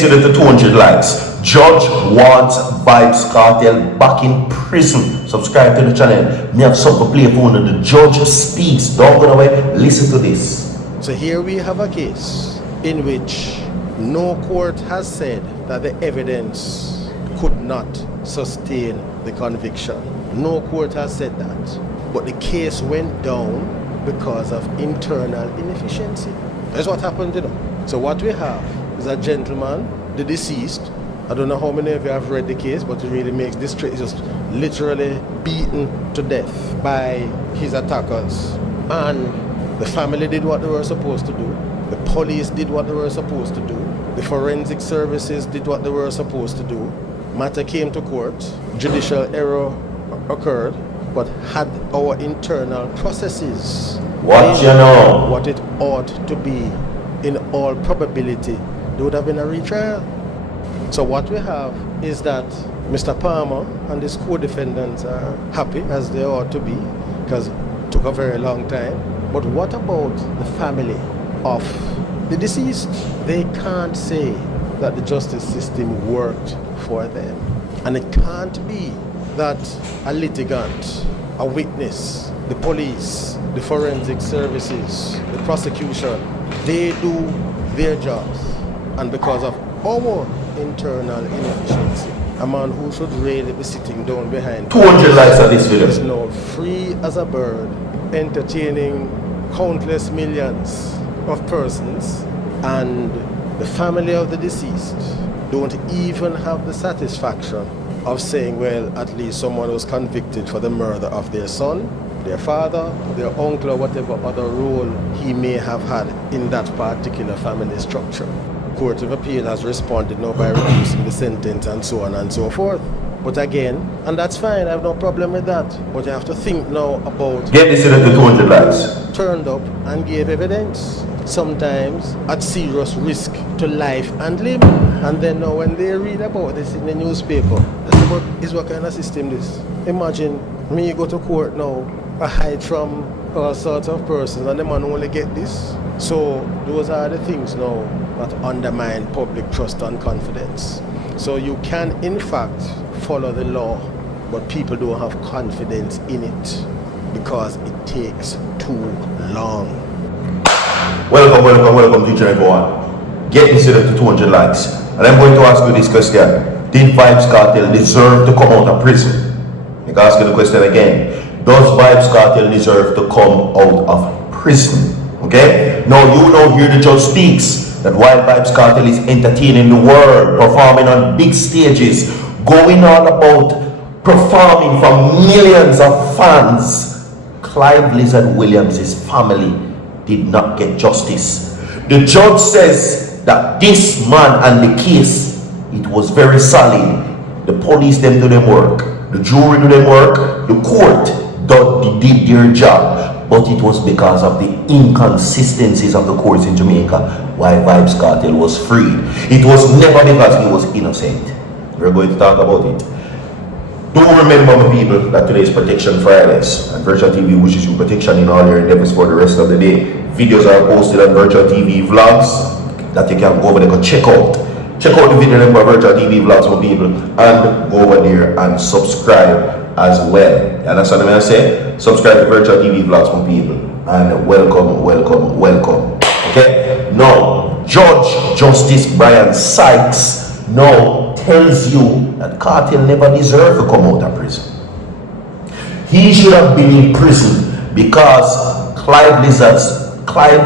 this to the 200 likes. Judge wants Vybz Kartel back in prison. Subscribe to the channel. Me have something to play for you. The judge speaks. Don't go away. Listen to this. So here we have a case in which no court has said that the evidence could not sustain the conviction. No court has said that. But the case went down because of internal inefficiency. That's what happened, you know. So what we have is a gentleman, the deceased. I don't know how many of you have read the case, but it really makes this straight. He's just literally beaten to death by his attackers. And the family did what they were supposed to do. The police did what they were supposed to do. The forensic services did what they were supposed to do. Matter came to court. Judicial error occurred. But had our internal processes What you know? what it ought to be, in all probability, there would have been a retrial. So what we have is that Mr. Palmer and his co-defendants are happy, as they ought to be, because it took a very long time. But what about the family of the deceased? They can't say that the justice system worked for them. And it can't be that a litigant, a witness, the police, the forensic services, the prosecution, they do their jobs. And because of our internal inefficiency, a man who should really be sitting down behind 200 likes on this video. is now free as a bird, entertaining countless millions of persons, and the family of the deceased don't even have the satisfaction of saying, well, at least someone was convicted for the murder of their son, their father, their uncle, or whatever other role he may have had in that particular family structure. Court of Appeal has responded now by reducing the sentence and so on and so forth. But again, and that's fine, I have no problem with that. But you have to think now about... Get this to the 200 likes. Turned up and gave evidence, sometimes at serious risk to life and limb. And then now when they read about this in the newspaper, they say, but is what kind of system this? Imagine me go to court now, I hide from all sorts of persons, and the man only get this. So those are the things now that undermine public trust and confidence. So you can in fact follow the law, but people don't have confidence in it because it takes too long. Welcome to each and everyone. Get this to the 200 likes. And I'm going to ask you this question. Did Vybz Kartel deserve to come out of prison? I can ask you the question again. Does Vybz Kartel deserve to come out of prison? Okay? Now you know here the judge speaks that while Vybz Kartel is entertaining the world, performing on big stages, going on about performing for millions of fans, Clive Lizard Williams' family did not get justice. The judge says that this man and the case, it was very solid. The police them do them work, the jury do them work, the court did their job, but it was because of the inconsistencies of the courts in Jamaica why Vybz Kartel was freed. It was never because he was innocent. We're going to talk about it. Do remember, my people, that today is Protection Fridays, and Virtual TV wishes you protection in all your endeavors for the rest of the day. Videos are posted on Virtual TV Vlogs that you can go over there and check out. Check out the video link for Virtual TV Vlogs, my people, and go over there and subscribe as well. You understand what I say? Subscribe to Virtual TV Vlogs, my people, and welcome. Okay? Now, Judge Justice Brian Sykes now tells you that Kartel never deserved to come out of prison. He should have been in prison because Clive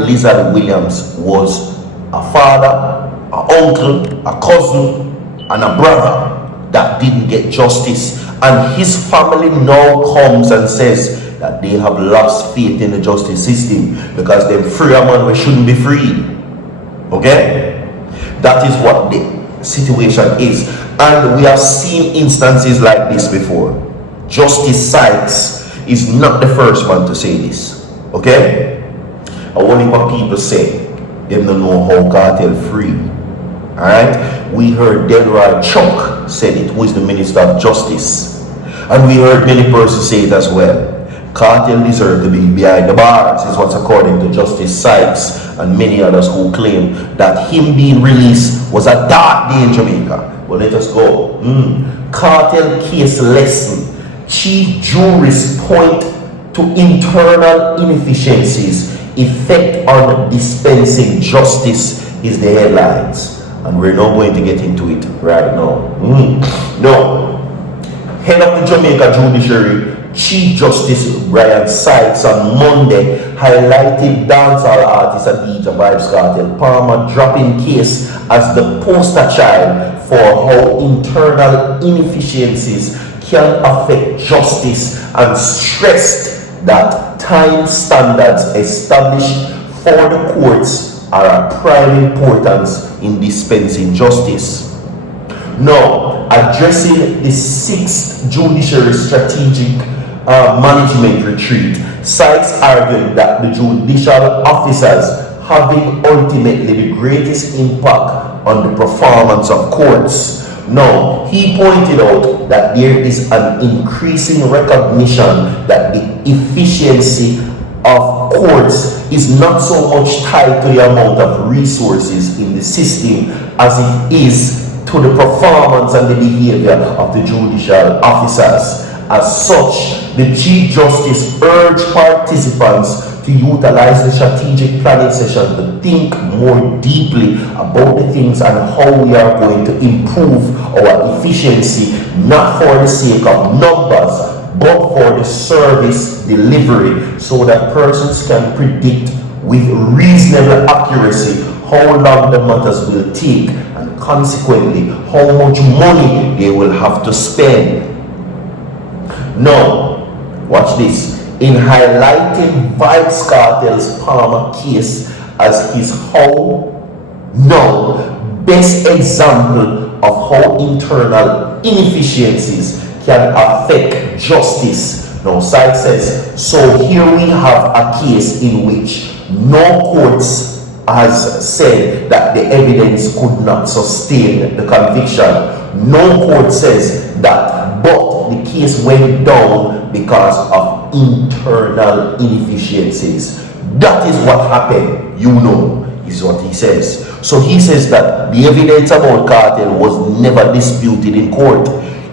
Lizard Williams was a father, an uncle, a cousin, and a brother that didn't get justice. And his family now comes and says that they have lost faith in the justice system because they free a man who shouldn't be freed. Okay? That is what the situation is. And we have seen instances like this before. Justice Sykes is not the first one to say this. Okay? And only what people say, they don't know how Kartel free. Alright? We heard Delroy Chuck said it, who is the Minister of Justice. And we heard many persons say it as well. Kartel deserved to be behind the bars, is what's according to Justice Sykes and many others who claim that him being released was a dark day in Jamaica. But let us go. Kartel case lesson. Chief jurists point to internal inefficiencies, effect on dispensing justice is the headlines. And we're not going to get into it right now. No. Head of the Jamaica Judiciary, Chief Justice Brian Sykes on Monday highlighted dancehall artist and DJ Vybz Kartel Palmer dropping case as the poster child for how internal inefficiencies can affect justice and stressed that time standards established for the courts are of prime importance in dispensing justice. Now, addressing the 6th Judiciary Strategic Management Retreat, Sykes argued that the judicial officers having ultimately the greatest impact on the performance of courts. Now, he pointed out that there is an increasing recognition that the efficiency of courts is not so much tied to the amount of resources in the system as it is to the performance and the behavior of the judicial officers. As such, the Chief Justice urged participants to utilize the strategic planning session to think more deeply about the things and how we are going to improve our efficiency, not for the sake of numbers, but for the service delivery, so that persons can predict with reasonable accuracy how long the matters will take and consequently how much money they will have to spend. Now, watch this. In highlighting Vybz Kartel's Palmer case as his best example of how internal inefficiencies can affect justice. Now, Sykes says, so here we have a case in which no courts has said that the evidence could not sustain the conviction. No court says that, but the case went down because of internal inefficiencies. That is what happened, is what he says. So he says that the evidence about Kartel was never disputed in court.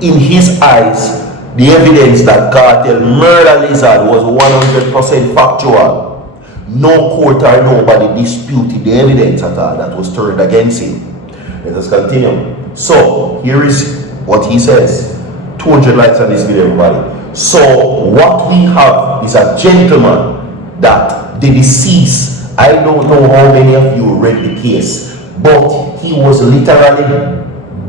In his eyes, the evidence that Kartel murdered Lizard was 100% factual. No court or nobody disputed the evidence at all that was turned against him. Let us continue. So, here is what he says. 200 likes on this video, everybody. So, what we have is a gentleman that the deceased, I don't know how many of you read the case, but he was literally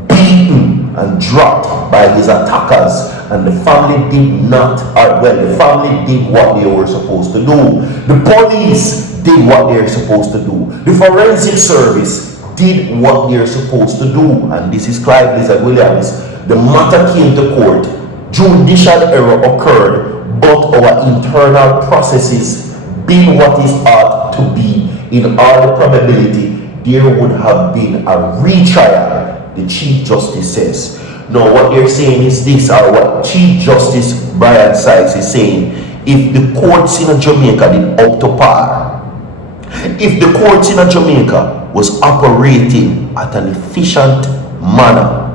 beaten and dropped by his attackers, and the family did not, the family did what they were supposed to do. The police did what they're supposed to do. The forensic service did what they're supposed to do. And this is Clive Lizard Williams. The matter came to court. Judicial error occurred, but our internal processes being what is ought to be, in all probability, there would have been a retrial, the Chief Justice says. Now, what they're saying is this, or what Chief Justice Brian Sykes is saying: if the courts in Jamaica did up to par, if the courts in Jamaica was operating at an efficient manner,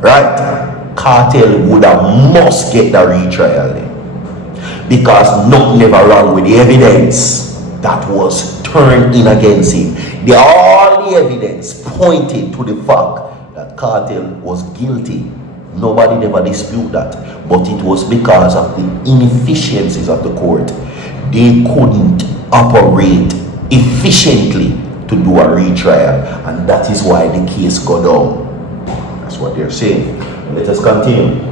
right, Kartel would have must get the retrial then, because nothing ever wrong with the evidence that was turned in against him. All the evidence pointed to the fact that Kartel was guilty. Nobody never dispute that, but it was because of the inefficiencies of the court. They couldn't operate efficiently to do a retrial, and that is why the case got down. That's what they're saying. Let us continue.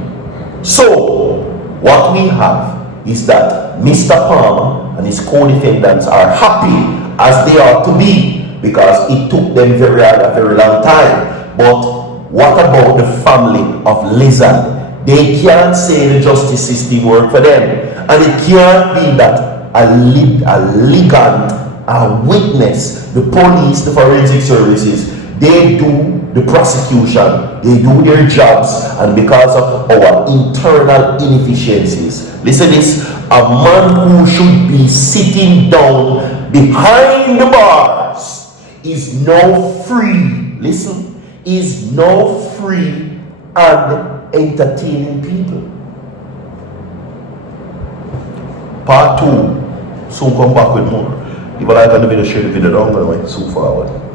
So, what we have is that Mr. Palmer and his co-defendants are happy, as they ought to be, because it took them a very long time. But what about the family of Lizard? They can't say the justice system worked for them, and it can't be that a litigant, a witness, the police, the forensic services, they do the prosecution, they do their jobs, and because of our internal inefficiencies. Listen this, a man who should be sitting down behind the bars is now free, listen, is now free and entertaining people. Part 2, soon come back with more. If you like the video, share the video down, but I went so forward.